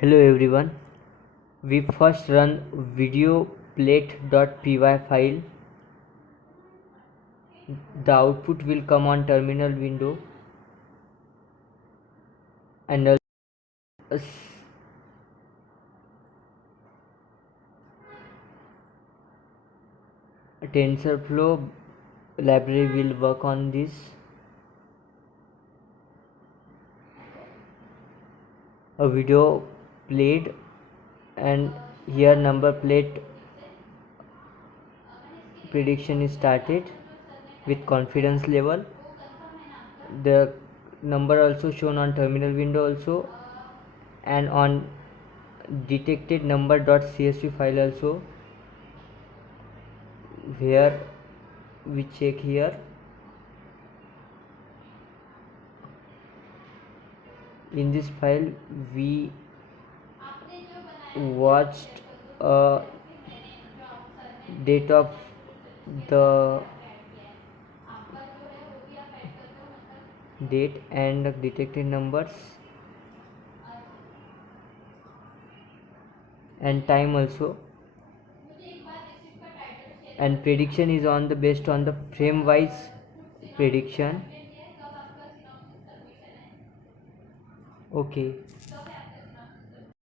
Hello everyone. We first run videoplate.py file. The output will come on terminal window and a TensorFlow library will work on this. A video played and here number plate prediction is started with confidence level. The number also shown on terminal window also, and on detected number.csv file also, where we check here. In this file we watched date of the date and detected numbers and time also, and prediction is on the based on the frame wise prediction. Okay.